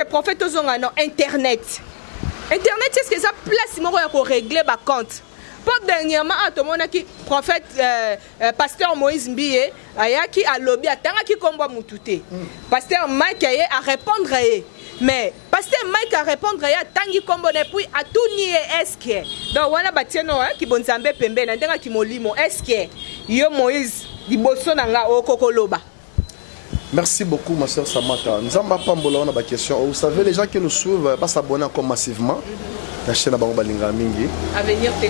que prophète ozonga non internet. Internet est-ce que ça place moi pour régler ba compte. Pour dernièrement à tout monde qui prophète pasteur Moïse Mbiye aya qui a lobby atanga qui komba mutute. Pasteur Mike a répondre mais pasteur Mike a répondre ya tangi kombo ne puis a tout nié est-ce que donc wana batieno qui bonzambe pembe na ndenga ki molimo est-ce que yo Moïse liboso nanga okokoloba. Merci beaucoup, ma soeur Samata. Nous avons pas de question. Vous savez, les gens qui nous suivent pas s'abonner encore massivement. La chaîne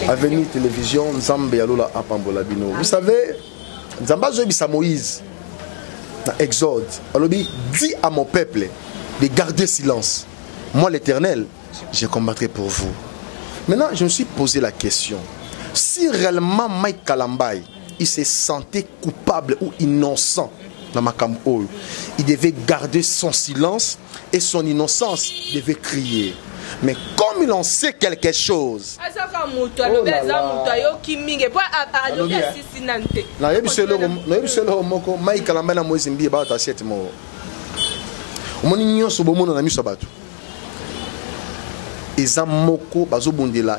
Avenir Télévision, nous avons Apambola Bino. Vous savez, nous avons Moïse dans Exode. Alors, dit à mon peuple de garder silence. Moi, l'Éternel, je combattrai pour vous. Maintenant, je me suis posé la question. Si réellement Mike Kalambay, il se sentait coupable ou innocent, il devait garder son silence et son innocence devait crier. Mais comme il en sait quelque chose,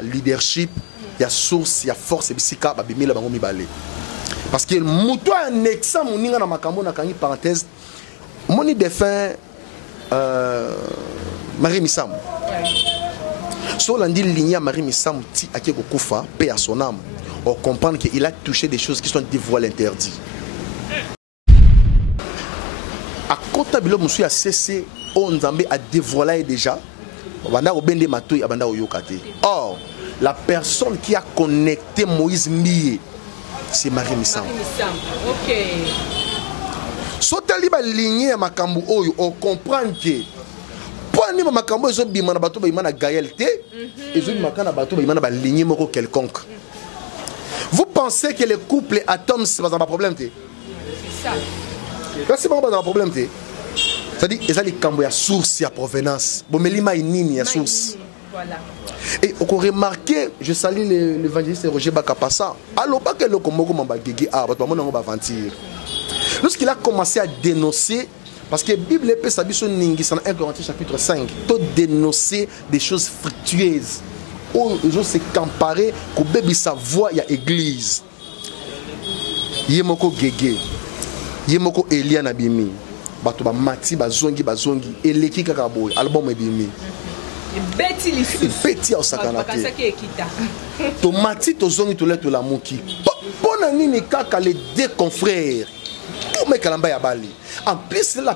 leadership, il y a source, il y a force, parce que moutou un exemple moninga na makambo na kangi parenthèse moni défunt Marie Missam. So landi ligne Marie Missam ti akeko kufa paix à son âme. On comprend qu'il a touché des choses qui sont des voiles interdits. À côté bilo monsieur a cessé on Nzambe a dévoilé déjà. Banda obende matoi abanda oyokate. Or la personne qui a connecté Moïse Mbiye c'est Marie Missam. Ok. Sotali ba lignée makambu oyo on comprend que pour ni makambu ezo bima na bato ba imana Gaël te ezo bima kana bato ba imana ba lignée moko quelconque. Vous pensez que les couples atomes c'est pas un problème te? C'est ça. C'est pas un problème te. C'est-à-dire ezali kambo ya source ya provenance. Bomelima inini ya source. Voilà. Et on remarqué, je salue l'évangéliste Roger Bakapassa. Alors, pas que le Komoko Mambagigi a, lorsqu'il a commencé à dénoncer, parce que la Bible peut s'habiller Ningi, dans 1 Corinthiens chapitre 5, tout dénoncer des choses fructueuses. Où les gens se comparent, qu'au bébé sa voix, il y a église. Yemoko Gege, Yemoko Elian Abimi, Batuba Mati, Bazongi, Eleki Kakaboy, album Ebimi. Beti au sakanate. Tomati tozongi tole to la moki. Pona nini kaka les deux confrères. Tout mec Kalamba ya bali. En plus la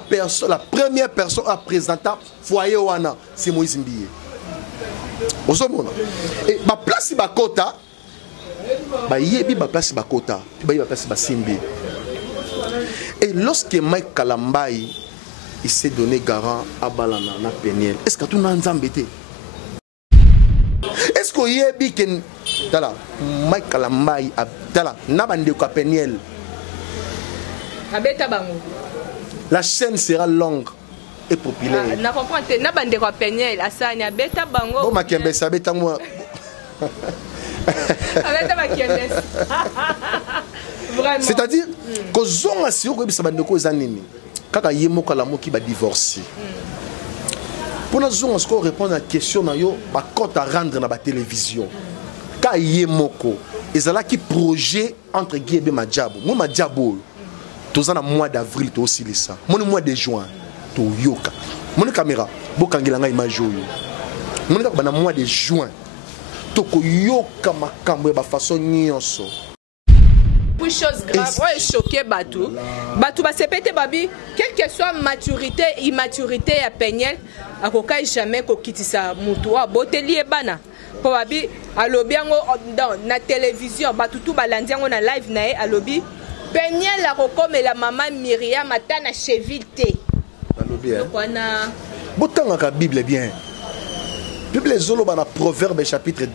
première personne à présenter foyer wana c'est Moïse Mbiye. Ozomona. Et ba place ba kota ba yebi ba place ba kota, ba yebi ba place ba simbi. Et lorsque Mike Kalambai il s'est donné garant à Balana, na Peniel. Est-ce que tout le monde a embêté? Est-ce qu'il y a dit que Mike Kalambai n'a pas de Peniel? La chaîne sera longue et populaire. Na comprends na bande ko Peniel asani abeta bango. Bon makembe sabeta moi. Abeta makembe. Vraiment. C'est-à-dire que zonga si ko bisa bande ko zanini. Kaka yemoko la moki ba divorcer. Pour nous on répondre à la question na yo ba compte à rendre na ba télévision. Ka yemoko ezala ki projet entre guillemets Madjabo. Moi Madjabo tozana mois d'avril to aussi ça. Mon mois de juin to yoka. Mon caméra bokangela nga image yo. Mon ka ba na mois de juin to ko yoka makambo ba façon nyonso. Pour chose grave, ouais, choqué Batou. Batou va se péter babi, quelle que soit maturité, immaturité à Peniel, à koka jamais ko kitisa mutua, boteli bana. Pour babi, à lobiango dans na télévision, Batou tout balandiango na live nae à lobi. Peniel la koko mais la maman Myriam atana cheville té. À lobi hein. Botanga ka Bible bien. Bible zolo bana Proverbe chapitre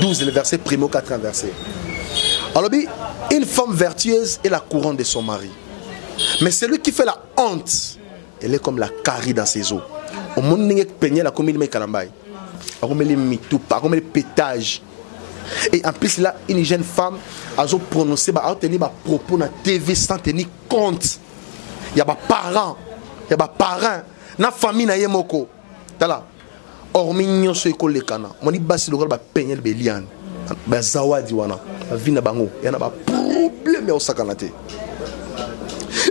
12 le verset 1 au 4 verset. Alors, une femme vertueuse est la couronne de son mari. Mais celui qui fait la honte, elle est comme la carie dans ses os. Au monde où il y a comme il kalambai, comme il mitoupa, comme il pétage. Et en plus, là, une jeune femme a prononcé, a tenu des propos dans la TV sans tenir compte. Il y a des parents, il y a des parents. na famille na yemoko tala hormis nyonso ekolekana moni basi lokala ba peñel belian ba zawadi wana ba vina bango yana ba problème au sakanate.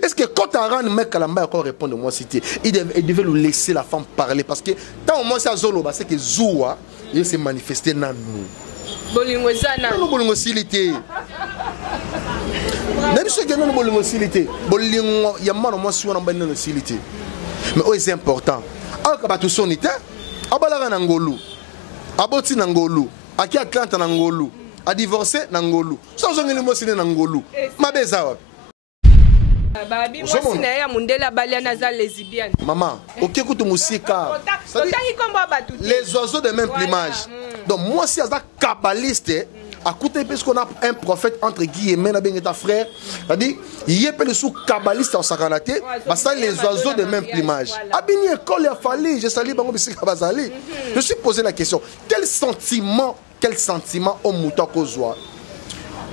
Est-ce que quand Aran mec Kalamba encore répondre moi cité il devait lui laisser la femme parler parce que tant au moins ça zolo c'est que Zoua il s'est manifesté dans nous bolingo sana non bolingo silité même ceux qui n'ont bolingo silité bolingo yamano moi si on a une silité mais c'est important alors que tout son été abalaga nangolu aboti nangolu aki aklanta nangolu a divorcé nangolu sans on mo sine nangolu mabeza wa babi moi sina ya mundela baliana za lesbienne maman OK kutu musika les oiseaux de même plumage donc moi si aza kabbaliste à côté parce qu'on a un prophète entre guillemets na bengeta frère c'est-à-dire il est le sous kabbaliste en sakanaté bah ça les oiseaux de même plumage abini école a fallu je salue bango bisika bazali je suis posé la question quel sentiment au mouton kozwa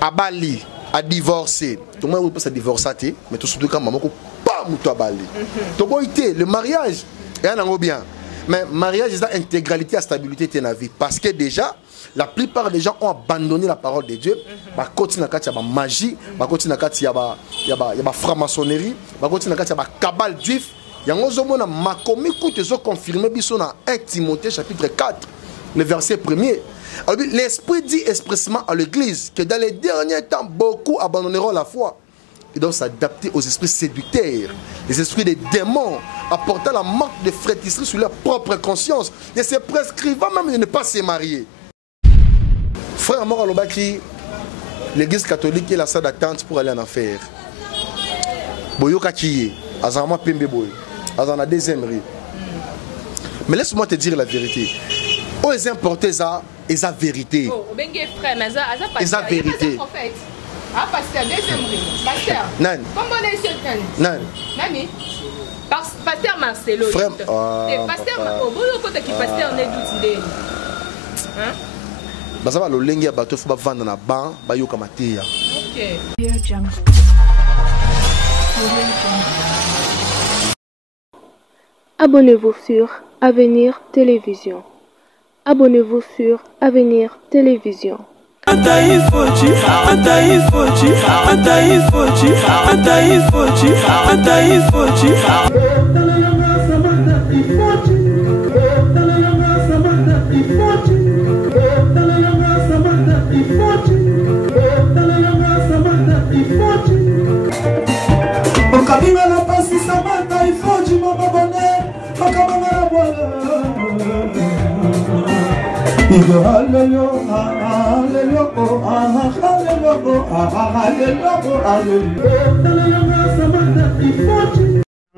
à Bali à divorcer tout le monde peut se divorcer mais tout surtout quand maman ko pas mouton à Bali to boité le mariage et en bien mais mariage c'est intégralité à stabilité de la vie parce que déjà la plupart des gens ont abandonné la parole de Dieu ba continue na ba magie ba continue na ba franc-maçonnerie ba continue na ba cabale juif yango zomona makomi kutu zo confirmer biso na 1 Timothée chapitre 4 le verset 1er. L'Esprit dit expressément à l'Église que dans les derniers temps beaucoup abandonneront la foi. Ils doivent s'adapter aux esprits séducteurs, les esprits des démons, apportant la marque de frétisserie sur leur propre conscience et se prescrivant même de ne pas se marier. Frère Amor Alobaki, l'Église catholique est la salle d'attente pour aller en enfer. Boyo Kachiye, Azama Pembe Boy, Azana deuxième rue. Mais laisse-moi te dire la vérité. Oh, ils importent ça, et sa vérité. Oh, et sa vérité. Ah, pasteur, deuxième rue. Pasteur. Nan. Comment on est sur Nan. Nani. Pasteur Marcelo. Frère. Pasteur Marcelo. Vous côté qui pasteur n'est d'outiller. Hein? Parce que le lengue à bateau faut pas vendre na ban, ba yo kamatea. OK. Abonnez-vous sur Avenir Télévision. Abonnez-vous sur Avenir Télévision.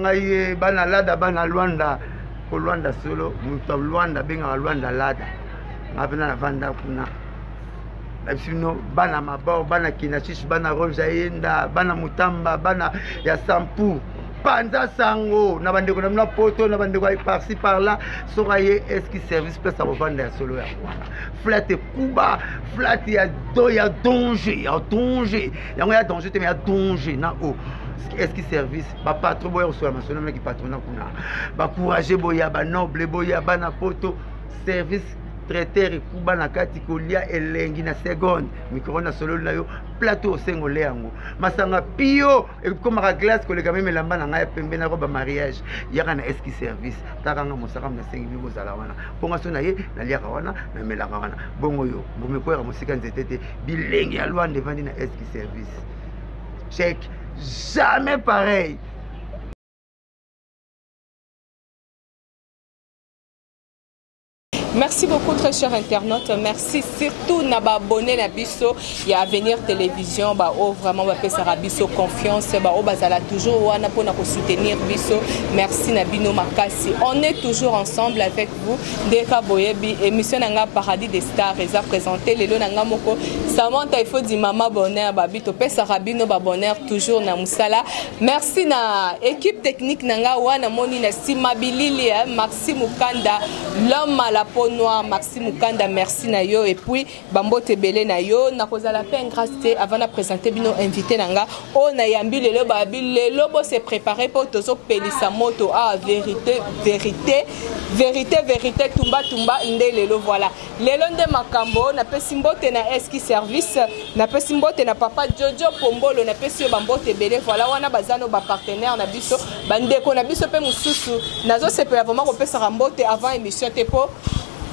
ngai bana lada bana Luanda ko Luanda solo muto Luanda benga Luanda lada ngapena na vanda kuna Sino bana mabao bana kinachis bana Rojaenda bana Mutamba bana ya Sampu Panza Sango na bandeko na mna poto na bandeko ay par-ci par-là soraye eski service place à revendre ya solo ya flat kuba flat ya danger yango ya danger te mais ya danger na o eski service ba patron boya so ma solo ki patrona kuna ba courager boya ba noble boya bana poto service traiteur kuba na kati kolia elengi na seconde micro na solo na yo plateau sengo le yango masanga pio e comme la glace kolega même lamba na ngai pembe na roba mariage yaka na eski service takanga mosaka na sengi bibo zala wana ponga so na ye na liaka wana na melaka wana bongo yo bomi ko ya musika nzetete bilengi ya Luanda vandi na eski service check jamais pareil. Merci beaucoup très chers internautes. Merci surtout naba abonné na biso ya Avenir Télévision ba oh vraiment ba pesa biso confiance ba oh bazala toujours wana pona ko soutenir biso. Merci na bino makasi. On est toujours ensemble avec vous. Deka boyebi émission nanga Paradis des Stars eza présenté lelo nanga moko Samantha il faut di mama bonheur ba bito pesa rabino ba bonheur toujours na musala. Merci na équipe technique nanga wana moni na Simabilili Maxime Mukanda l'homme à la peau Peau Noir, Maxime Mukanda, merci na yo. Et puis, Bambote Belé na yo. Na cause la peine grâce avant de présenter bino invité nanga. On a yambi le babi le lobo se préparé pour tozo pelisa moto. Ah, vérité, vérité, vérité, vérité, tumba, tumba, nde lelo, voilà. Lelo nde makambo, na pe simbote na eski service, na pe simbote na papa Jojo Pombolo, na pe sio Bambote Belé, voilà, wana bazano ba partenaire na biso, bandeko na biso pe mususu, nazo se pe vraiment repesa rambote avant émission tepo.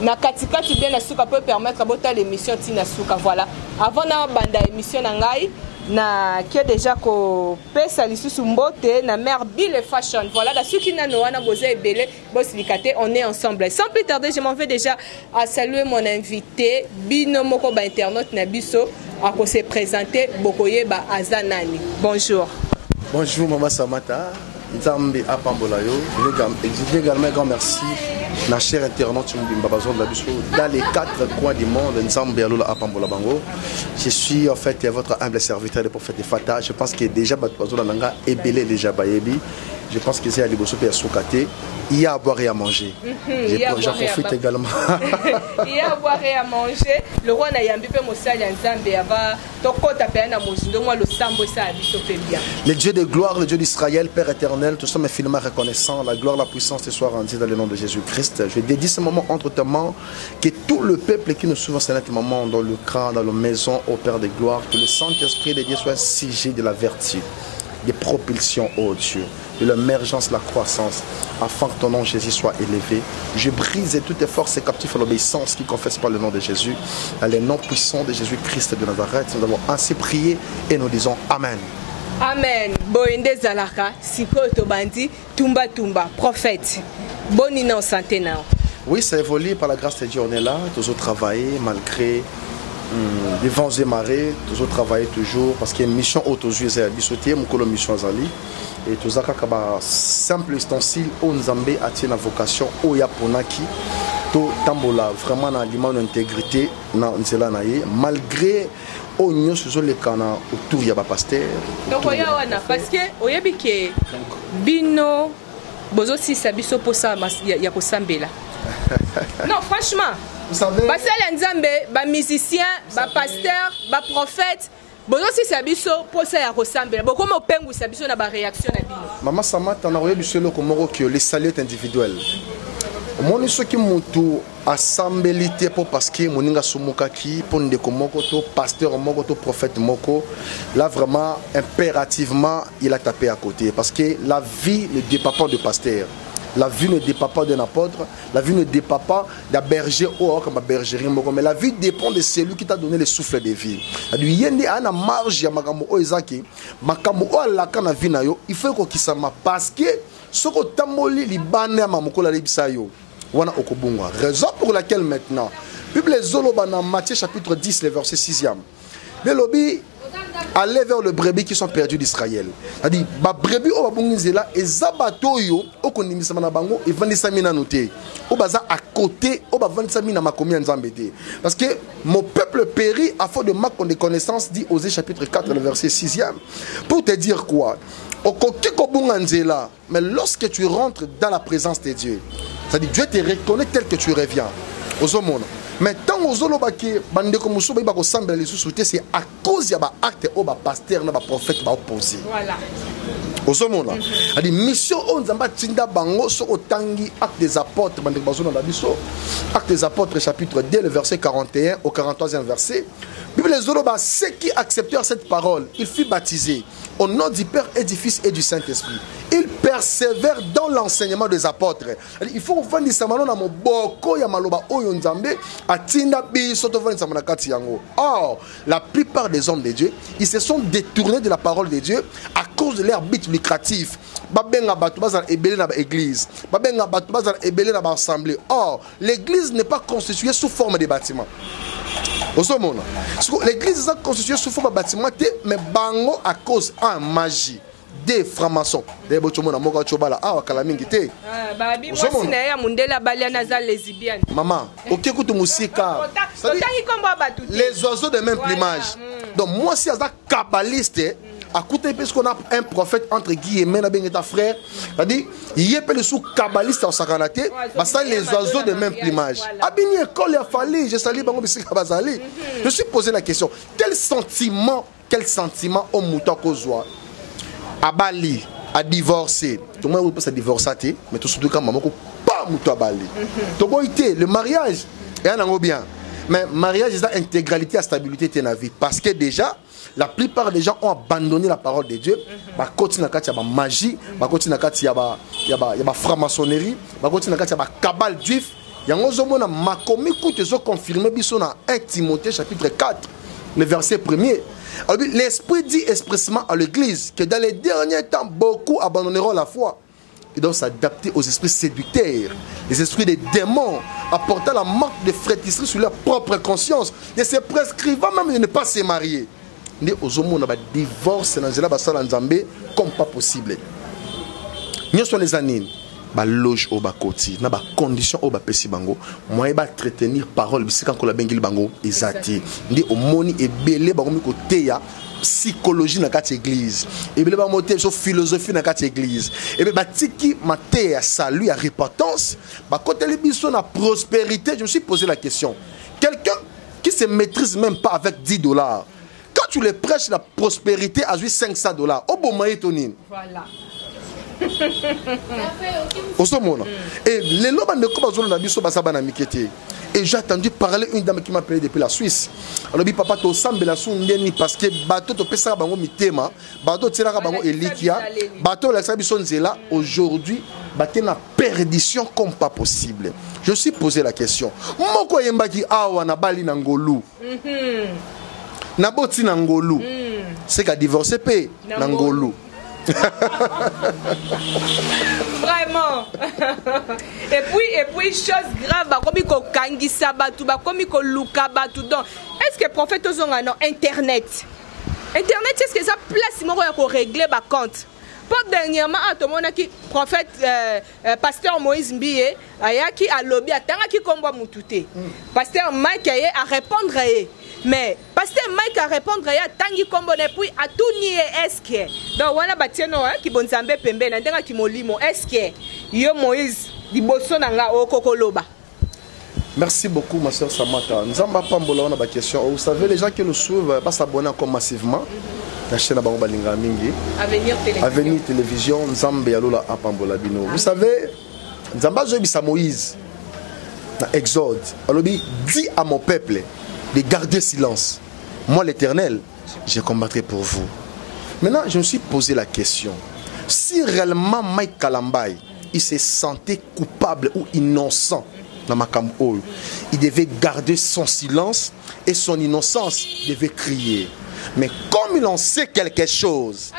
Na katikati bien na suka peut permettre à bota l'émission tina suka, voilà. Avant na banda émission na ngai, na qui est déjà ko pesa lisusu mbote na mère Bill Fashion, voilà. Da suki na noana boze belé, boss likate, on est ensemble. Sans plus tarder, je m'en vais déjà à saluer mon invité, Bino Moko ba internaute na biso, à ko se présenter Bokoye ba Azanani. Bonjour. Bonjour Maman Samata. Nzambe apambola yo. Je dis également un grand merci na chère internaute dans les 4 coins du monde. Nzambe alola apambola bango. Je suis en fait votre humble serviteur de prophète de Fata. Je pense que déjà bazola nanga ebelé déjà bayebi. Je pense que c'est à Liboso et à Soukate. Il y a à boire et à manger. J'en profite également. Il y a à boire et à manger. Le roi n'a yambi pe mosali Nzambe ava tokota pe na mozindo moi le sambo ça biso pe bien. Le Dieu de gloire, le Dieu d'Israël, Père éternel, tout ça est finalement reconnaissant. La gloire, la puissance, ce soir rendue dans le nom de Jésus-Christ. Je dédie ce moment entre tes mains, que tout le peuple qui nous suit en ce moment dans le camp, dans la maison, au Père de gloire, que le Saint-Esprit de Dieu soit sigé de la vertu, des propulsions, oh Dieu, de l'émergence, la croissance, afin que ton nom Jésus soit élevé. Je brise toutes les forces et captifs à l'obéissance qui confessent par le nom de Jésus, dans le nom puissant de Jésus-Christ de Nazareth. Nous avons ainsi prié et nous disons Amen. Amen. Boende Zalaka, Siko Tobandi, Tumba Tumba, prophète. Bonne innocente now. Oui, ça évolue par la grâce de Dieu. On est là, toujours travailler malgré les vents et marées, toujours travailler toujours parce qu'il y a une mission autosuffisante à bisoter, mon colo mission Zali et tout ça kaba simple ustensile au Nzambe a une vocation au Yaponaki to tambola vraiment dans l'image d'intégrité dans nzela naie malgré au nyo sur les kana autour ya ba pasteur. Donc oya wana parce que oyebi ke bino bozo si sabiso posa ya kosambela. Non franchement vous savez, basala nzambe ba musicien ba pasteur ba prophète bozo si sabiso posa ya kosambela boko mo pengu sabiso na ba réaction na bino. Maman Samata na oyebi selo komoro que les saluts individuels. Moni soki mutu assemblité pour parce que moninga sumukaki pour ndeko moko to pasteur moko to prophète moko là vraiment impérativement il a tapé à côté parce que la vie ne dépend pas de pasteur. La vie ne dépend pas d'un apôtre, la vie ne dépend pas d'un berger ou comme un bergerie, mais la vie dépend de celui qui t'a donné le souffle de vie. Il y a une marge, il y a il faut qu'il s'en parce que ce que tu as raison pour laquelle maintenant, Bible Zolobana, Matthieu chapitre 10, le verset 6e. Le lobby aller vers le brebis qui sont perdus d'Israël. C'est-à-dire, les brebis au Babungizela et Zabatoyo au Kondimisa Manabango et Vandisamina noté. Au bazar à côté, au Vandisamina Makomi en Zambété. Parce que mon peuple périt à faute de ma connaissance, dit Osée chapitre 4, le verset 6e. Pour te dire quoi? Mais lorsque tu rentres dans la présence de Dieu, c'est-à-dire Dieu te reconnaît tel que tu reviens. Aux hommes. Mais tant aux olobaki bandeko musuba iba ko sambela les sous-souté c'est à cause ya ba acte au ba pasteur na ba prophète ba opposé. Voilà. Aux hommes là. A dit mission on zamba tinda bango so otangi acte des apôtres bandeko bazona la biso. Acte des apôtres chapitre 2 le verset 41 au 43e verset. Bible les oloba ceux qui acceptèrent cette parole, il fut baptisé au nom du Père et du Fils et du Saint-Esprit. Il persévère dans l'enseignement des apôtres. Il faut voir des samano na moboko ya maloba oyo nzambe atinda biso to vani samana kati yango. Or, la plupart des hommes de Dieu, ils se sont détournés de la parole de Dieu à cause de leur but lucratif. Babenga batu bazana ebele na ba église. Babenga batu bazana ebele na ba assemblée. Or, l'église n'est pas constituée sous forme de bâtiment. L'église est constituée sous forme de bâtiment, mais bango à cause de magie. Des francs-maçons. Des bochomona moka chobala awa kalamingi te. Babi mwasina ya mundela baliana za lesbienne. Maman, OK kutu musika. Les oiseaux de même plumage. Donc moi si aza kabbaliste, à côté parce qu'on a un prophète entre guillemets na ben ta frère c'est-à-dire il y a pas le sous kabbaliste en sakanaté bah ça les oiseaux de même plumage abini école a fallu je salue bango bisika bazali je suis posé la question quel sentiment au mouton kozwa à Bali à divorcer tout le monde peut se divorcer mais tout surtout quand maman ko pas mouton à Bali to boité le mariage et en bien mais mariage c'est intégralité à stabilité de la vie parce que déjà la plupart des gens ont abandonné la parole de Dieu. Ba continue na kati ya ba magie, ba continue na kati ya ba franc-maçonnerie, ba continue na kati ya ba cabale juif. Yango zomona makomi koute zo confirmer biso na 1 Timothée chapitre 4, le verset 1er. Alors l'esprit dit expressément à l'église que dans les derniers temps beaucoup abandonneront la foi. Ils doivent s'adapter aux esprits séducteurs, les esprits des démons, apportant la marque de frétisserie sur leur propre conscience, et se prescrivant même de ne pas se marier. Aux hommes, on a divorce dans la basala nzambe comme pas possible. Nous sommes les années, ba loge au ba koti, na ba condition au ba pesi bango, moyen ba entretenir parole bisi quand la bengili bango ezati. Ndi au moni et belé bango mi côté ya psychologie dans la église et bien monter sur philosophie dans la église et bien batiki maté à salut à repentance bah côté les bisous na prospérité je me suis posé la question quelqu'un qui se maîtrise même pas avec $10 quand tu le prêches la prospérité à juste $500 au bon moyen tonine voilà au sommet et les lobes ne comme azolo na biso basaba na mikete. Et j'ai entendu parler une dame qui m'a appelé depuis la Suisse. Alors dit papa to sambela sundeni parce que bateau to pesa bango mitema, bateau tiraka bango elikia, bateau la sabi sonzela aujourd'hui bateau na perdition comme pas possible. Je suis posé la question. Moko yemba ki awa na bali na ngolu. Na boti na ngolu. C'est qu'a divorcé pe na ngolu. Vraiment. et puis chose grave comme ko kangisa batu ba comme ko luka batu donc est-ce que prophète ozonga non internet est-ce que ça place moko ya ko régler ba compte pour dernièrement atomona ki prophète pasteur Moïse Mbiye ayaki alobi atanga ki komba mutute pasteur Mike aye à répondre mais pasteur Mike a répondre ya tangi kombo et puis a tout nié est-ce que donc wana batieno ki bonzambe pembe na ndenga ki molimo est-ce que yo Moïse liboso nanga okokoloba. Merci beaucoup ma soeur Samata. Nzamba pambola on a ba question. Vous savez les gens qui nous suivent pas s'abonner encore massivement. La chaîne à Bango Balinga Mingi. Avenir Télévision Nzambe Yalola a pambola bino. Vous savez Nzamba Zobisa Moïse dans Exode. Alors dit dis à mon peuple de garder silence. Moi l'Éternel, je combattrai pour vous. Maintenant, je me suis posé la question. Si réellement Mike Kalambay, il se sentait coupable ou innocent dans Makambo, il devait garder son silence et son innocence devait crier. Mais comme il en sait quelque chose,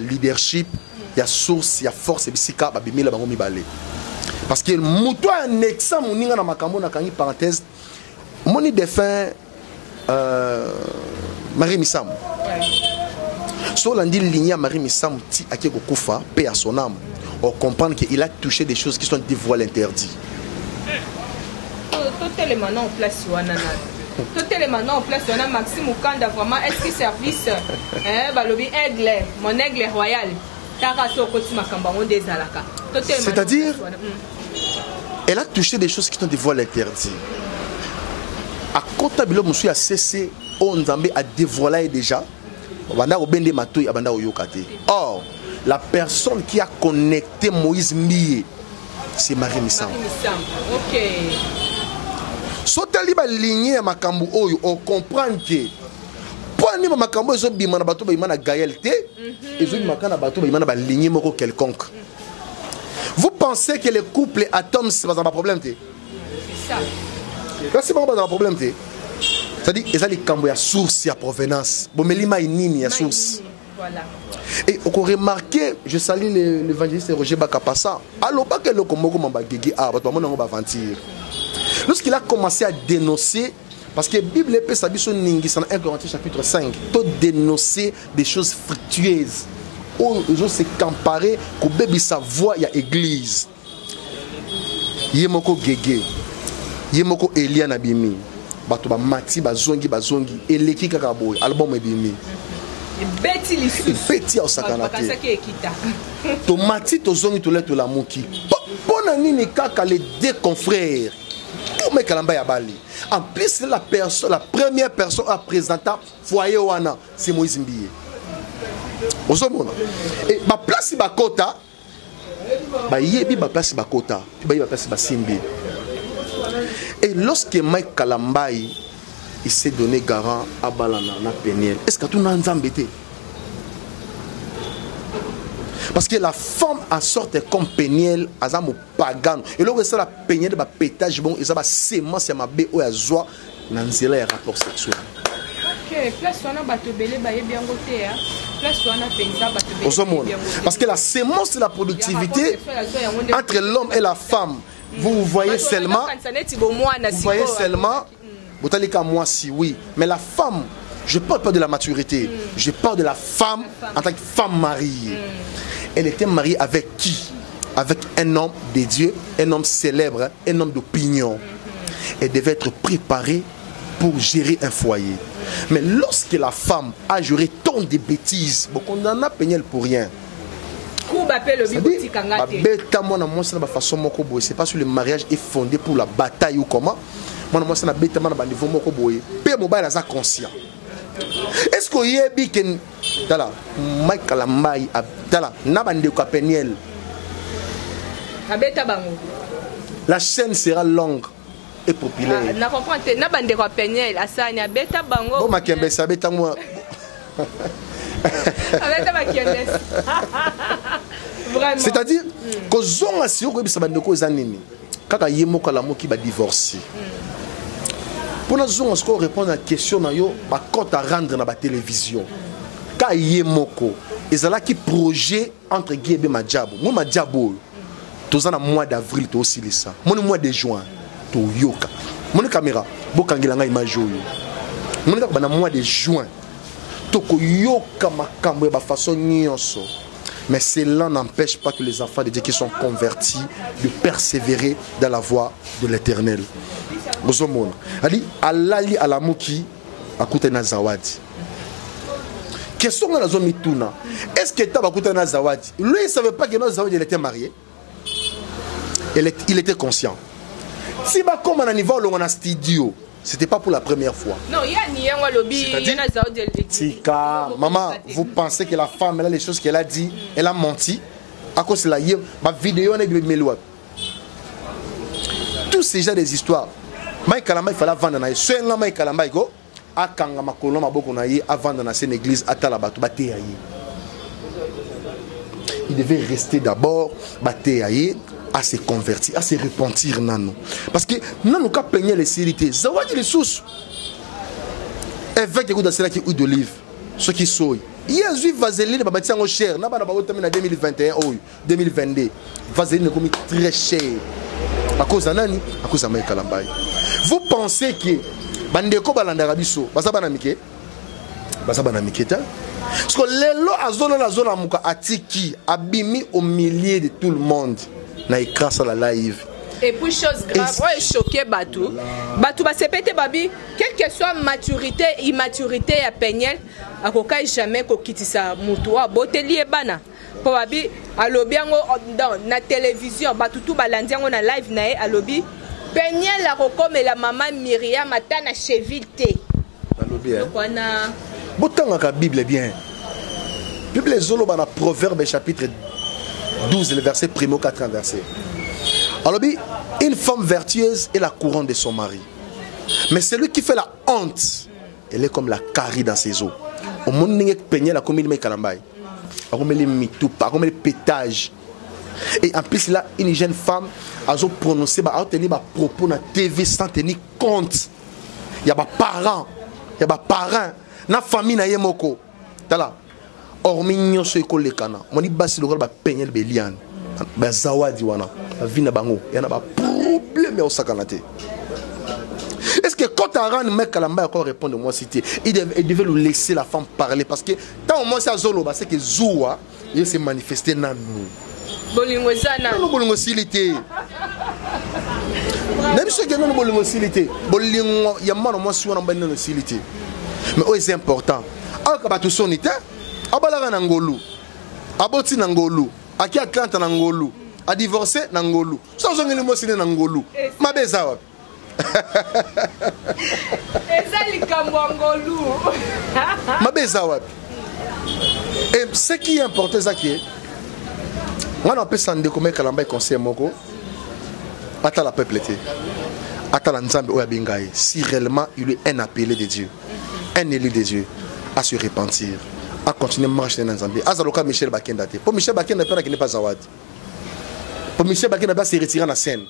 leadership, il y a source, il y a force, parce que mouto un exemple moninga na makambo na kangi parenthèse moni défunt Marie Missam. So landi ligne Marie Missam ti akeko kufa paix à son âme. On comprend qu'il a touché des choses qui sont des voiles interdits. Tout élément en place wanana. Tout élément en place wana Maxime Okanda vraiment est-ce que service balobi aigle mon aigle royal. C'est-à-dire, elle a touché des choses qui sont des voiles interdits. À Kotabilo, monsieur a cessé, on a dévoilé déjà. Or, la personne qui a connecté Moïse Mbiye, c'est Marie Missam. Ok. Sotali ba lignée à Makambu, on comprend que. Vous pensez que les couples atomes c'est pas un problème? C'est ça. C'est pas un problème. C'est-à-dire qu'il y a une source, il y a provenance. Il y a source. Et on a remarqué, je salue l'évangéliste Roger Bakapassa. Alors, lorsqu'il a commencé à dénoncer, parce que la Bible est 1 Corinthiens chapitre 5, tout dénoncer des choses fructueuses ils ont se comparer que bébé sa voix ya église. Yemoko gege. Yemoko Elia na bimi. Bato ba mati bazongi eleki kaka boy album ebimi. Beti lisu. Beti au sakana te. To mati to zongi to leto la muki. Pona nini kaka les deux confrères. Pour me kalamba ya bali. En plus la première personne à présenter foyer wana c'est Moïse Mbiye. Ozomona. Et ba place ba kota ba yebi ba place ba kota, ba yebi ba place ba simbi. Et lorsque Mike Kalambai il s'est donné garant à Balana na Peniel, est-ce que tout n'a embêté? Parce que la femme en sorte comme Peniel, azamo pagan. Et là où ça la Peniel de pétage bon, ils ont sémence ma bé ou azwa nanzela ya rapport sexuel. OK, place on a bato belé ba bien goté hein. Place on a penza bato belé. Parce que la sémence c'est la productivité entre l'homme et la femme. Vous voyez seulement, vous allez qu'à moi si oui, mais la femme, je parle pas de la maturité, je parle de la femme en tant que femme mariée. Elle était mariée avec qui? Avec un homme de Dieu, un homme célèbre, un homme d'opinion. Elle devait être préparée pour gérer un foyer. Mais lorsque la femme a juré tant de bêtises, on en a peigné pour rien. C'est pas sur le mariage est fondé pour la bataille ou comment. Conscient. Est-ce que y a bien la chaîne sera longue et populaire. C'est-à-dire que zonga si ko bisa bandeko zanini kaka yemo kala moki ba divorcer. Pour na zonga ko répondre à la question na yo ba compte à rendre na ba télévision. Ka yemoko ezala ki projet entre Guébé Madjabo. Moi Madjabo tozana mois d'avril to aussi ça. Mon mois de juin to yoka. Mon caméra bokangela nga image yo. Mon ka bana mois de juin toko yoka makambo ba façon nyonso. Mais cela n'empêche pas que les enfants de Dieu qui sont convertis de persévérer dans la voie de l'Éternel. Bozomona. Ali alali alamuki akuta na zawadi. Question dans la zone mituna. Est-ce que tu as akuta na zawadi? Lui il savait pas que Zawadi elle était mariée. Il était conscient. Si ba comme à niveau on a studio, c'était pas pour la première fois. Non, il y a ni un lobby, il y a Tika, maman, vous pensez que la femme, elle a les choses qu'elle a dit, elle a menti. À cause de la ma vidéo, on est de Meloua. Tous ces gens des histoires. Mike Kalamba, il fallait vendre. Soit un Mike Kalamba, il a kanga ma colonne, ma beaucoup naïe, à vendre dans cette église, à Talabatou, baté aïe. Il devait rester d'abord, baté aïe, à se convertir, à se repentir nano. Parce que nous nous peigner les sérités. Zawadi les sources. Évêque de cela qui huile d'olive. Ce qui soy. Jésus vaseline va bâtir en cher. N'a pas en 2021 ou 2022. Vaseline est comme très cher. À cause d'Anani, à cause de Mike Kalambai. Vous pensez que Bandeko Balandarabiso, Basabanamike, Basabanamiketa, parce que les lois à zone la zone à Mouka Atiki, abîmé au milieu de tout le monde. Na écran sur la live. Et puis chose grave, ouais choqué Batou. Batou va se péter babi, quelle que soit maturité, immaturité à Peniel, à koka jamais ko kitisa mutua boteli bana. Pour babi à lobby dans na télévision, Batou tout balandiango na live nae à lobby. Peniel la comme la maman Myriam atana chevilté. À lobby hein. Botanga ka Bible bien. Bible zolo bana Proverbe chapitre 12, le verset primo 4 verset. Alors, une femme vertueuse est la couronne de son mari. Mais celui qui fait la honte, elle est comme la carie dans ses os. Au monde où il a commis le kalambai, comme les mitoupa, comme les pétages. Et en plus, là, une jeune femme a prononcé, a tenu des propos dans la TV sans tenir compte. Il y a des parents, il y a des parents, la famille n'a yemoko. Tala. Hormis nyoso école kana moni basi lokal ba peñel be liane ba zawadi wana ba vina bango yana ba problème au sakanate. Est-ce que que quand Aran mec Kalamba encore répondre moi cité, il devait lui laisser la femme parler parce que tant au moins ça Zolo, c'est que Zoua il s'est manifesté dans nous. Bolingo sana. Non bolingo silité. Même ceux qui n'ont pas bolingo silité, bolingo yamano moi sur en bolingo silité. Mais c'est important. Alors que batu sonité, abalaga nangolu, aboti nangolu, aki aklanta nangolu, a divorcé nangolu. Sans on ne mosine nangolu. Ma beza wa. Ezali kambangolu. Ma beza wa. Et ce qui est important c'est que on peut s'en décommer Kalamba conseil moko. Ata la peuple était. Ata la nzambe oyabingaye. Si réellement il est un appelé de Dieu, un élu de Dieu, à se repentir, à continuer à marcher dans Nzambe. Azaloka Michel Bakenda. Pour Michel Bakenda, il n'est pas Zawad. Pour Michel Bakenda, il va se retirer dans la scène.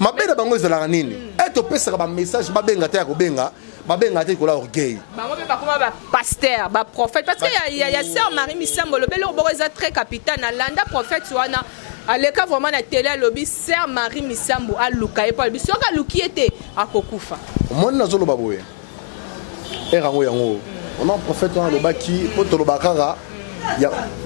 Ma belle bango de la nini. Et tu peux faire un message, ma benga te akobenga, ma benga te kola orgueil. Bah moi pas comment pasteur, bah prophète parce que il y a sœur Marie Misambo le belo boza très capitaine à landa prophète wana. À l'écart vraiment na télé lobby sœur Marie Misambo a luka et Paul bisoka luki était à kokufa. Mon nazolo baboye. Erango yango. On a un prophète dans le baki, poto le bakara.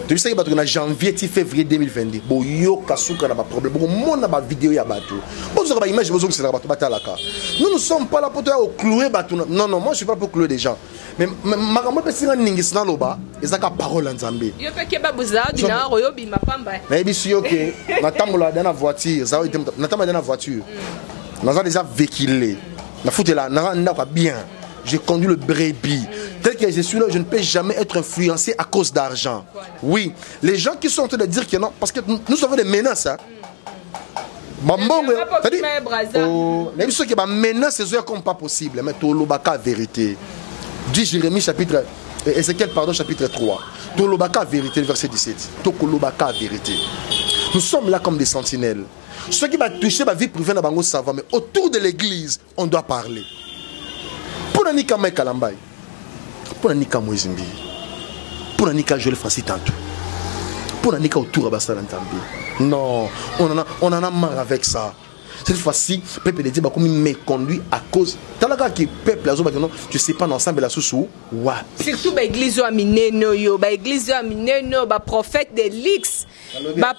Tu sais que en janvier février 2022 boyo kasuka na ba problème beaucoup monde na ba vidéo ya bato bozo ba image bozo c'est la bato batalaka nous ne sommes pas là pour te clouer bato non moi je suis pas pour clouer des gens mais makambo pe singa ningis na loba ezaka parole en Nzambe yo pe ke babuza dina royo bima pamba na bisu yo ke na tambola dans la voiture ça na tambola dans la voiture nous avons déjà véhiculé na foutela na ka bien. Je conduis le brebis. Tel que je suis là, je ne peux jamais être influencé à cause d'argent. Oui, les gens qui sont en train de dire que non, parce que nous avons des menaces. C'est-à-dire, les gens qui menacent, c'est comme pas possible. Mais Tolobaka vérité. Dit Jérémie chapitre, Ézéchiel pardon chapitre 3. Tolobaka vérité, verset 17. Tolobaka vérité. Nous sommes là comme des sentinelles. Ceux qui vont toucher ma vie privée dans Bango savoir, mais autour de l'église, on doit parler. Pour Nanika Mike Kalambay, pour Nanika Moïse Mbi, pour Nanika Joël Francis Tantou, pour Nanika autour à Bassa Lantambi. Non, on en a marre avec ça. Cette fois-ci, le peuple de Dieu me conduit à cause. Talaga qui peuple non, tu sais pas ensemble la sous ouais. Surtout l'église amineno yo, l'église amineno, prophète de l'X,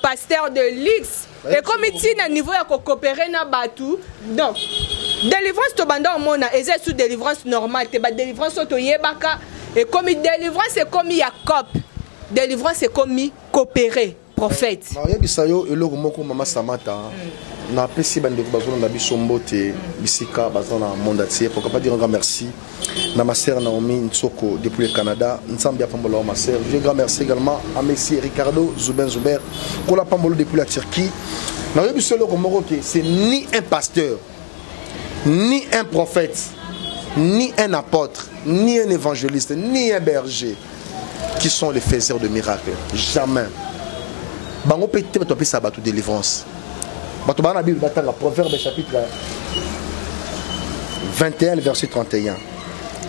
pasteur de l'X. Et comme il tient à niveau à coopérer na batu, donc délivrance to banda mona eza sous délivrance normale, te ba délivrance to yebaka et comme délivrance c'est comme Jacob. Délivrance c'est comme coopérer, prophète. Na yebisayo eloko moko mama Samata. Na pesi bande ko bazona na bisombote bisika bazona monde entier pourquoi pas dire un grand merci na ma sœur Naomi Ntsoko depuis le Canada nsambi apambolo ma sœur je grand merci également à monsieur Ricardo Zuber ko la pambolo depuis la Turquie na yebi solo ko moko ke c'est ni un pasteur ni un prophète ni un apôtre ni un évangéliste ni un berger qui sont les faiseurs de miracles jamais bango peut-être to pesa batu délivrance. La Bible dans le Proverbe chapitre 21 verset 31.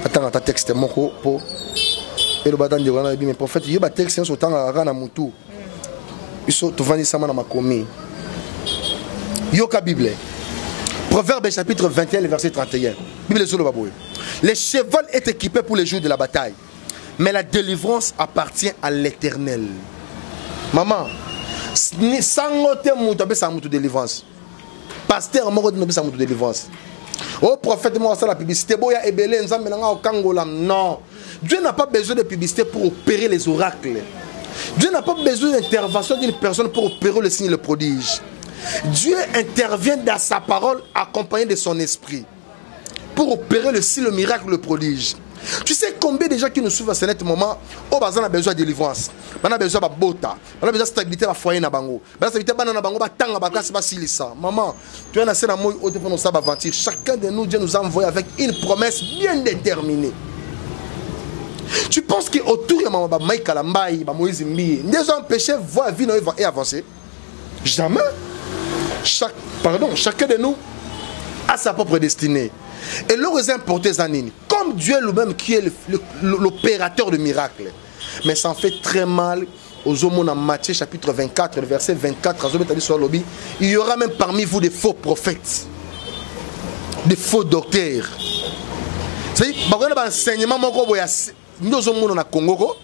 Attends ta texte moko po et le badan de la Bible prophète yo ba texte sur temps à na mutu. Iso to vani sama na makomi. Yo ka Bible. Proverbe chapitre 21 verset 31. Bible sur le baboy. Le cheval est équipé pour les jours de la bataille, mais la délivrance appartient à l'Éternel. Maman sangote mutu abe samutu délivrance pasteur moko no be samutu délivrance oh prophète moi ça la publicité boya ebele nzambe nanga okangola non Dieu n'a pas besoin de publicité pour opérer les oracles. Dieu n'a pas besoin d'intervention d'une personne pour opérer le signe et le prodige. Dieu intervient dans sa parole accompagné de son esprit pour opérer le signe, le miracle, le prodige. Tu sais combien de gens qui nous suivent à ce moment où on a besoin de délivrance, on a besoin de bota, on a besoin de stabilité dans le foyer, on a besoin de stabilité dans le foyer. Maman, tu es dans moi où nous sommes aventure. Chacun de nous, Dieu nous a envoyé avec une promesse bien déterminée. Tu penses qu'autour de maman, Mike Kalambay, Moïse Mbi, nous ont empêché de voir la vie et avancer? Jamais. Chacun de nous a sa propre destinée. Et l'heure importé Zanini, comme Dieu lui-même qui est l'opérateur de miracles. Mais ça en fait très mal aux hommes en Matthieu chapitre 24, verset 24, il y aura même parmi vous des faux prophètes, des faux docteurs. c'est un enseignement dans le Congo,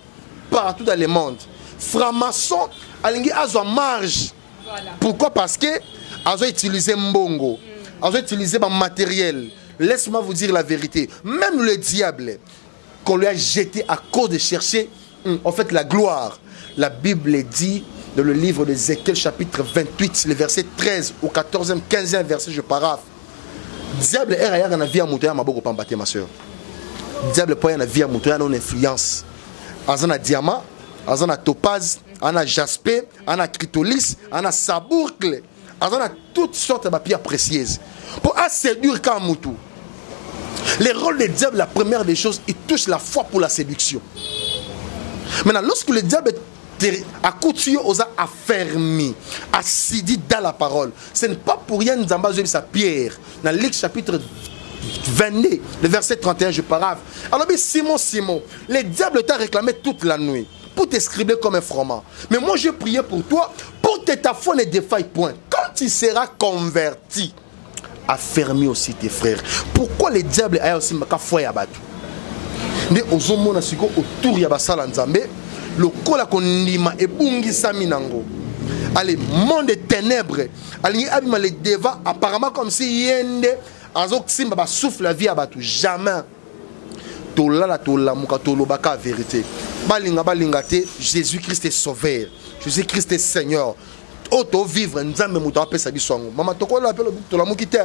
partout dans le monde. Franc-maçon, alingi azo marge. Pourquoi? Parce que azo utilisé mbongo, azo utilisé un matériel. Laisse-moi vous dire la vérité. Même le diable qu'on lui a jeté à cause de chercher en fait la gloire. La Bible dit dans le livre d'Ézéchiel chapitre 28, le verset 13 au 14e, 15e verset, je paraphrase. Diable est derrière la vie à monter à ma beaucoup pambaté ma soeur. Diable pas la vie à monter à non influence. Azana diamant, azana topaz, ana jaspe, ana chrysolis, ana sabourcle, azana toutes sortes de pierres précieuses. Pour séduire quand moutou. Les rôles du diable, la première des choses, il touche la foi pour la séduction. Maintenant, lorsque le diable a coutué aux affermis, assidus dans la parole, ce n'est pas pour rien que nous avons sa pierre. Dans Luc chapitre 22, le verset 31, je paraphrase. Alors, Simon, le diable t'a réclamé toute la nuit pour t'escribler comme un froment. Mais moi, je priais pour toi, pour que ta foi ne défaille point. Quand tu seras converti, affermis aussi tes frères. Pourquoi le diable a aussi ma foi à battre? Mais aux hommes autour ya basala nzambe, le kola konima ebungi saminango. Allez, monde des ténèbres, allez abima le devant apparemment comme si yende azok simba ba souffle la vie à battu. Jamais. Tola tola muka tolobaka vérité. Balinga te, Jésus-Christ est sauveur. Jésus-Christ est Seigneur. Auto vivre nzambe muta apesa bisongo. Mama tokola appelle tola mukite.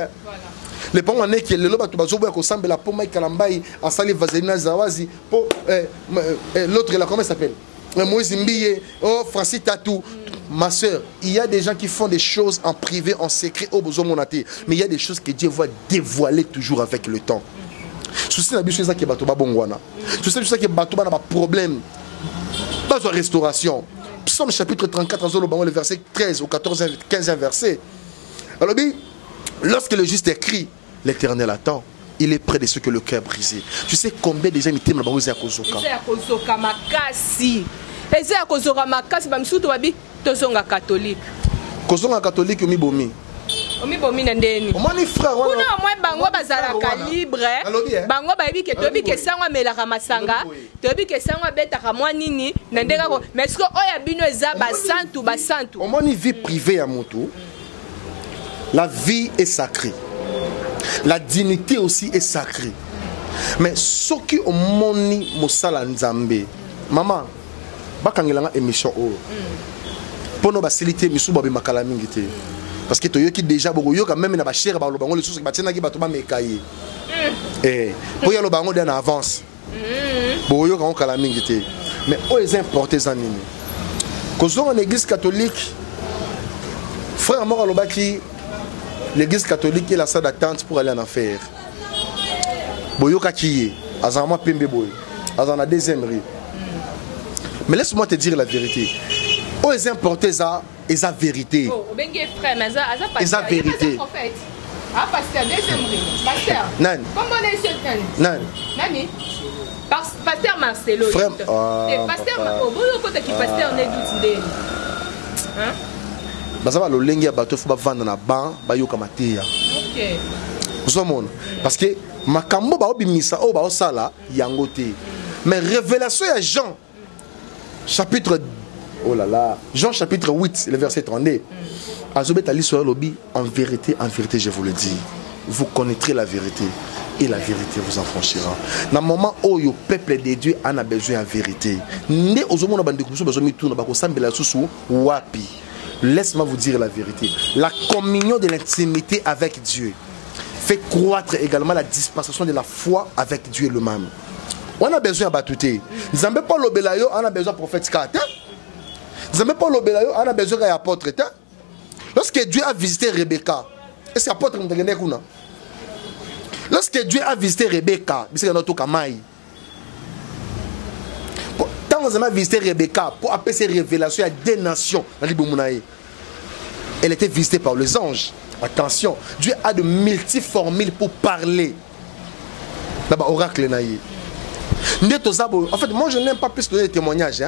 Les parents ne qui le loba to bazobo ko sambela po mai kalambai asali vaselina zawazi po l'autre là comment ça s'appelle Moïse Mbiye, oh Francis Tatou. Ma soeur, il y a des gens qui font des choses en privé, en secret, au besoin monaté, mais il y a des choses que Dieu va dévoiler toujours avec le temps. Souci na biso ça qui bato ba bongwana. Souci ça qui bato ba na problème. Pas de restauration. Psaume chapitre 34 le verset 13 au 14 15e verset. Alors lorsque le juste écrit, l'Éternel attend, il est près de ceux que le cœur brisé. Tu sais combien de gens m'étaient dans la Kozoka. Kozoka makasi. Eza Kozoka makasi ba msuto babi tozonga catholique. Kozonga catholique mi bomi. Omi bomi na ndeni. Omani frère wana. Kuna moi bango bazala calibre. Bango babi ke tobi ke sangwa melaka masanga. Tobi ke sangwa betaka mwa nini na ndeka ko. Mais ce que oya bino eza ba santu. Omani vie privée à moto. La vie est sacrée. La dignité aussi est sacrée. Mais ce qui au moni mosala nzambe. Maman, bakangela émission o. Pour nos faciliter misuba be makala mingité. Parce que toyo ki déjà boko yo quand même na ba cher ba lo bango les choses ki batina ki bato ba mekaye. Pour y lo bango en avance. Boko yo quand kala mingité. Mais o les importés en nini. Kozonga en église catholique. Frère mort alobaki l'église catholique est la salle d'attente pour aller en enfer. Boyoka kiye, azama pembe boy, azana deuxième rue. Mais laisse-moi te dire la vérité. Oh, les importés ça, esa vérité. Oh, bengue frère, mais ça pas. Esa vérité. Ah, pasteur deuxième rue. Pasteur. Nan. Comment on est ce Nan. Nani? Pasteur Marcelo. Frère. Pasteur, vous côté qui pasteur n'est d'outils. Hein? Bazaba lo lengi ya bato faut ba vendre na ban ba yoka mateya. OK. Zomon parce que makambo ba obimisa o ba osala yango te. Mais révélation ya Jean chapitre Jean chapitre 8 le verset 32. Azobeta li sur lobi en vérité je vous le dis, vous connaîtrez la vérité et la vérité vous affranchira. Dans le moment où le peuple de Dieu en a besoin de vérité. Ne ozomona bandi kuso besoin mituna ba ko sambela susu wapi. Laisse-moi vous dire la vérité. La communion de l'intimité avec Dieu fait croître également la dispensation de la foi avec Dieu lui-même. On a besoin de batouter. Nous n'avons pas l'obélayo, on a besoin de prophète. Nous n'avons pas l'obélayo, on a besoin d'apôtre. Lorsque Dieu a visité Rebecca, est-ce que l'apôtre nous a dit quoi? Lorsque Dieu a visité Rebecca, c'est notre Kamaï. Quand on a visité Rebecca pour appeler ses révélations à des nations, elle était visitée par les anges. Attention, Dieu a de multiformules pour parler. Là-bas, oracle naïe. En fait, moi je n'aime pas plus donner des témoignages.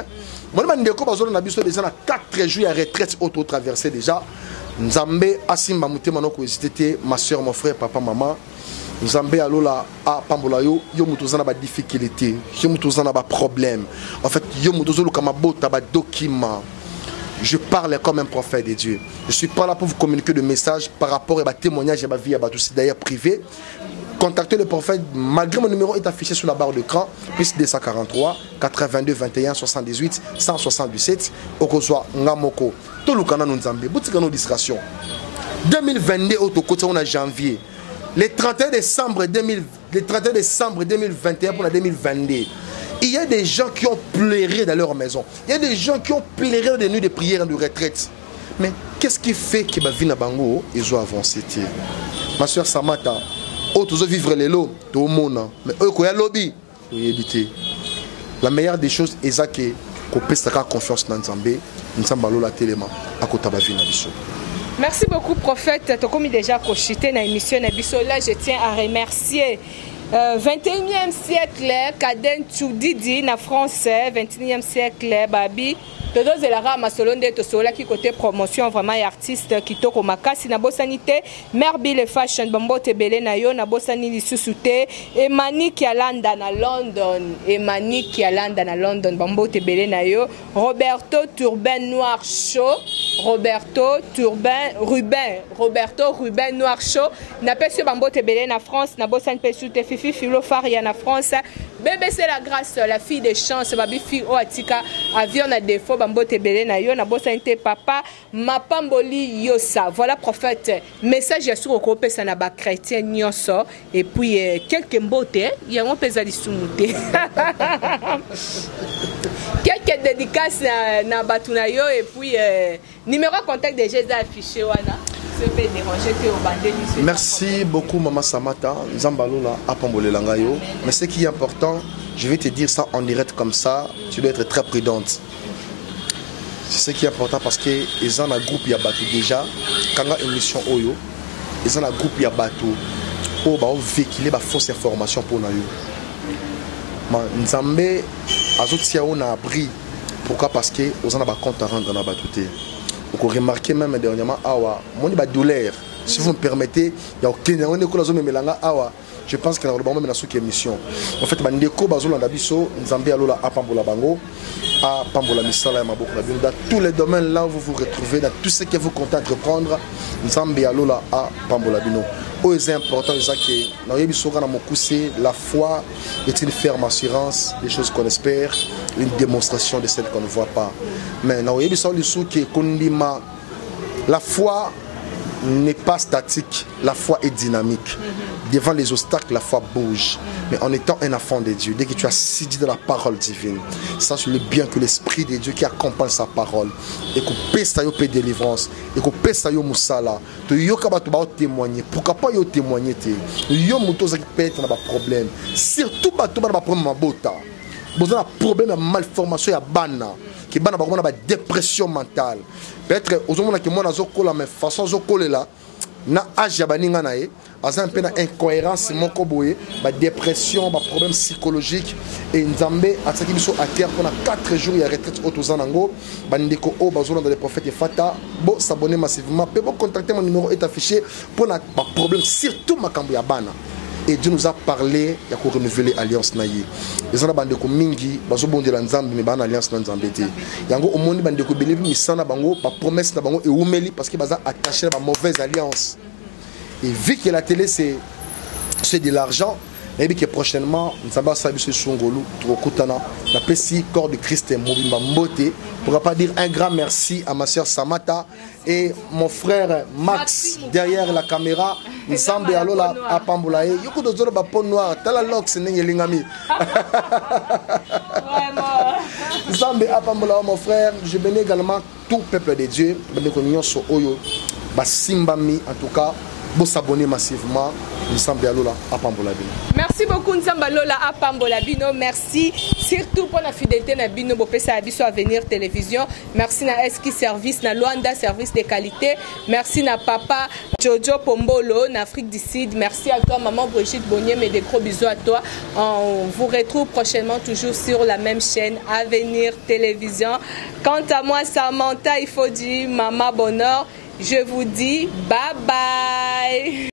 Moi, je dis que 4 jours à retraite auto-traversée déjà. Nzambe asimba mutema noko hésité ma soeur, mon frère, papa, maman. Nzambe alola a pambola yo mutozana ba difficulté, yo mutozana ba problème. En fait, yo mutozolo kama bota ba document. Je parle comme un prophète de Dieu. Je ne suis pas là pour vous communiquer de messages par rapport à ma témoignage et ma vie à tout. C'est d'ailleurs privé. Contactez le prophète, malgré mon numéro est affiché sur la barre d'écran, plus 243 82 21 78 177. Okozwa Ngamoko. Tolukana Nzambe. Boutikano distraction. 2022 au côté on a janvier. Le 31 décembre 2021 pour la 2022. Il y a des gens qui ont pleuré dans leur maison. Il y a des gens qui ont pleuré dans des nuits de prière et de retraite. Mais qu'est-ce qui fait que ma vie n'a pas avancé? Ma soeur Samata, tu veux vivre les lots, tu es monde. Mais eux, quand il y a lobby, tu es évité. La meilleure des choses est que tu peux confiance dans Nzambe, Nzambe la téléma, à côté de la vie. Merci beaucoup, prophète. Tu as commis déjà cochité dans l'émission. Là, je tiens à remercier 21e siècle, Kaden Tchoudidi, na français, 21e siècle, Babi. Todo zelara masolonde to sola qui côté promotion vraiment artiste qui toko makasi na bosanité Merbi le fashion bombo tebele na yo na bosani lisusuté Emani qui alanda na London bombo tebele na yo Roberto Turben Noir Show Roberto Ruben Noir Show na pesi bombo tebele na France na bosani pesute Fifi Filo Faria na France BBC la grâce la fille de chance babi fille o atika avion na défaut Mbote belé na yo na bosanité papa mapamboli yosa. Voilà prophète message ya sur okopé ça na ba chrétien nyonso et puis quelques mbote ya on pesa lisumuté. Quelques dédicaces na batuna yo et puis numéro contact de Jésus affiché wana. Merci beaucoup Maman Samata Nzambalola apambolé langayo. Mais ce qui est important, je vais te dire ça en direct comme ça, tu dois être très prudente. C'est ce qui est important parce que ils ont un groupe Yabatou déjà. Quand il y a une émission Oyo, ils ont un groupe Yabatou pour véhiculer la fausse information pour nous. Nzambe azotia on a appris. Pourquoi? Parce que ils ont un compte à rendre dans la batouté. Vous remarquez même dernièrement awa, mon douleur. Si vous me permettez, il y a aucun awa. Je pense que dans le moment même dans émission. En fait, bandeko bazolanda biso Nzambe alola apambola bango. À Pambola Misala et Maboko Labino. Dans tous les domaines là où vous vous retrouvez, dans tout ce que vous comptez entreprendre, Nzambe Alola à Pambola Bino. C'est important, la foi est une ferme assurance des choses qu'on espère, une démonstration de celles qu'on ne voit pas. Mais la foi n'est pas statique, la foi est dynamique. Devant les obstacles, la foi bouge. Mais en étant un enfant de Dieu, dès que tu as saisi de la parole divine, sache le bien que l'Esprit de Dieu qui accompagne sa parole, et qu'on pèse ta délivrance, et qu'on pèse ta moussala, tu vas témoigner. Pourquoi pas témoigner? Yo mutoza qui peut être dans problème. Surtout tu vas problème bota. Vous avez un problème de malformation et bana. Qui bana ba dépression mentale. Peut-être aux hommes qui moi nazokola mais façon zokola là na âge ya baninga na ye aza peu na incohérence moko boye ba dépression ba problème psychologique et Nzambe ataki biso à terre pendant 4 jours ya retraite otozanango bandeko o bazolo dans les prophètes fata bo s'abonner massivement peut contacter mon numéro est affiché pour na problème surtout makambo ya bana. Et Dieu nous a parlé, il y a qu'à renouveler l'alliance naïe. Les gens bande ko mingi, bazo bonde la nzambe mais ban alliance na nzambe te. Yango au monde bande ko believe mi sana bango, ba promesse na bango et umeli parce que baza attaché à la mauvaise alliance. Et vu que la télé c'est de l'argent, et que prochainement nous allons saluer ce Songolo, Trokutana, la petit corps de Christ et Mobimba Mbote. Pour pas dire un grand merci à ma soeur Samata et mon frère Max derrière la caméra. Nous sommes à Pambolaye. Yoko de Zoro Bapon Noir, Tala Lox Nengelingami. Nous sommes à Pambolaye, mon frère. Je bénis également tout peuple de Dieu. Basimbami en tout cas. Pour s'abonner massivement, nous sommes à Pambolabino. Merci beaucoup, Nzambalola à Pambolabino. Merci surtout pour la fidélité à Bino Bopesa Abiso Avenir Télévision. Merci à Eski Service, na Luanda Service de qualité. Merci à Papa Jojo Pombolo, en Afrique du Sud. Merci à toi, Maman Brigitte Bonnier, mais des gros bisous à toi. On vous retrouve prochainement toujours sur la même chaîne Avenir Télévision. Quant à moi, Samantha, il faut dire Maman Bonheur. Je vous dis bye bye.